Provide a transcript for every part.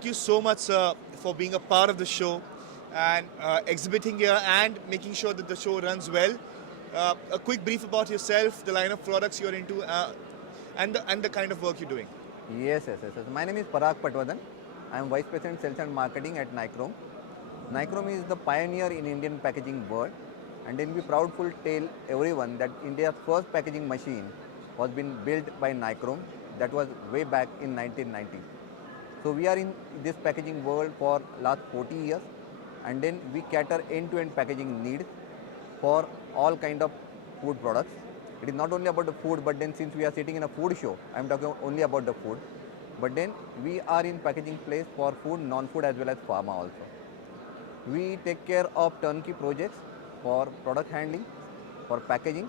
thank you so much, sir, for being a part of the show and exhibiting here and making sure that the show runs well. A quick brief about yourself, the line of products you're into, and the kind of work you're doing. Yes. My name is Parag Patwardhan. I am Vice President Sales and Marketing at Nichrome. Nichrome is the pioneer in Indian packaging world, and then we proudful tell everyone that India's first packaging machine was been built by Nichrome. That was way back in 1990. So we are in this packaging world for last 40 years, and then we cater end-to-end packaging needs for all kind of food products. It is not only about the food, but then since we are sitting in a food show, I am talking only about the food. But then we are in packaging place for food, non-food as well as pharma also. We take care of turnkey projects for product handling, for packaging,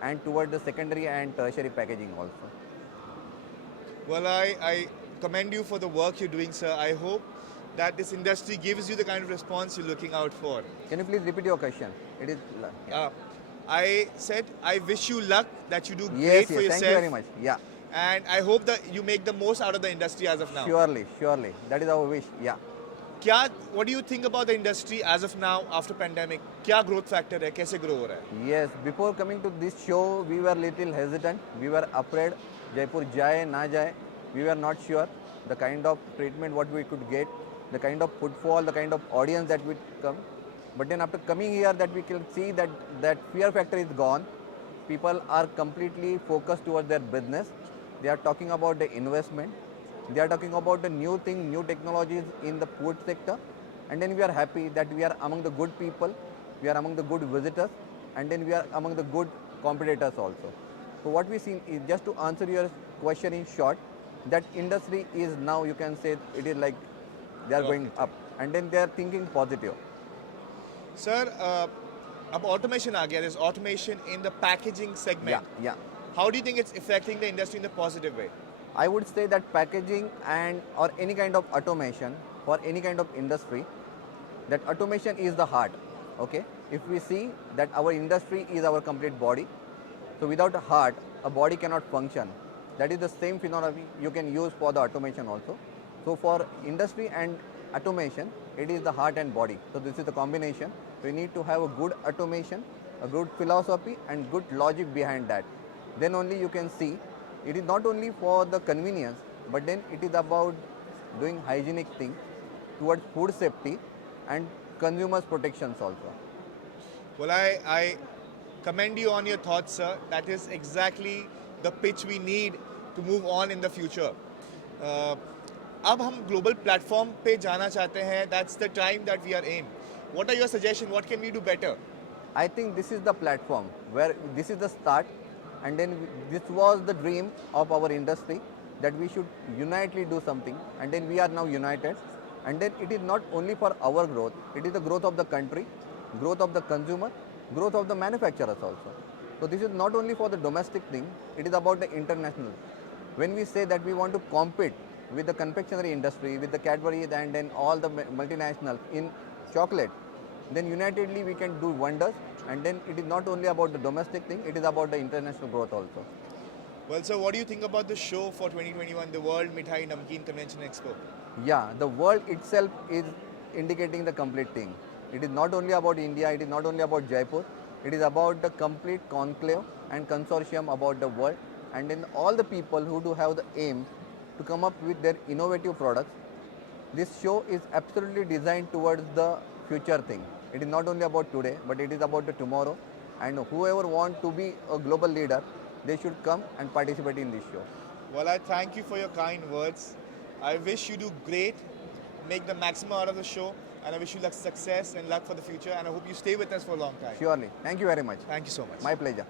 and towards the secondary and tertiary packaging also. Well, I commend you for the work you're doing, sir. I hope that this industry gives you the kind of response you're looking out for. Can you please repeat your question? It is. I said I wish you luck, that you do great Yes, for yourself. thank you very much. Yeah. And I hope that you make the most out of the industry as of now. Surely. That is our wish. Yeah. What do you think about the industry as of now after pandemic? क्या growth factor है? कैसे grow हो रहा है? Yes, before coming to this show, we were little hesitant. We were afraid Jaipur jaye, na jaye. We were not sure the kind of treatment what we could get, the kind of footfall, the kind of audience that would come. But then after coming here, that we can see that fear factor is gone. People are completely focused towards their business. They are talking about the investment. They are talking about the new thing, new technologies in the food sector. And then we are happy that we are among the good people. We are among the good visitors. And then we are among the good competitors also. So what we see is, just to answer your question in short, that industry is now, you can say, it is like they are going up. And then they are thinking positive. Sir, अब automation आ गया. There's automation in the packaging segment. Yeah. How do you think it's affecting the industry in a positive way? I would say that packaging or any kind of automation for any kind of industry, that automation is the heart. Okay, if we see that our industry is our complete body, so without a heart, a body cannot function. That is the same phenomenon you can use for the automation also. So for industry and automation, it is the heart and body. So this is the combination. We need to have a good automation, a good philosophy, and good logic behind that. Then only you can see it is not only for the convenience, but then it is about doing hygienic things towards food safety and consumers protections also. Well, I commend you on your thoughts, sir. That is exactly the pitch we need to move on in the future. अब हम global platform पे जाना चाहते हैं. That's the time that we are in. What are your suggestions? What can we do better? I think this is the platform where this is the start, and then this was the dream of our industry, that we should unitely do something, and then we are now united, and then it is not only for our growth, it is the growth of the country, growth of the consumer, growth of the manufacturers also. So this is not only for the domestic thing, it is about the international. When we say that we want to compete with the confectionery industry, with the Cadbury and then all the multinationals in chocolate, then unitedly we can do wonders, and then it is not only about the domestic thing, it is about the international growth also. Well, sir, what do you think about the show for 2021, the World Mithai Namkeen Convention-Expo? Yeah, the world itself is indicating the complete thing. It is not only about India, it is not only about Jaipur, it is about the complete conclave and consortium about the world, and then all the people who do have the aim to come up with their innovative products. This show is absolutely designed towards the future thing. It is not only about today, but it is about the tomorrow, and whoever wants to be a global leader, they should come and participate in this show. Well, I thank you for your kind words. I wish you do great, make the maximum out of the show, and I wish you success and luck for the future, and I hope you stay with us for a long time. Surely. Thank you very much. Thank you so much. My pleasure.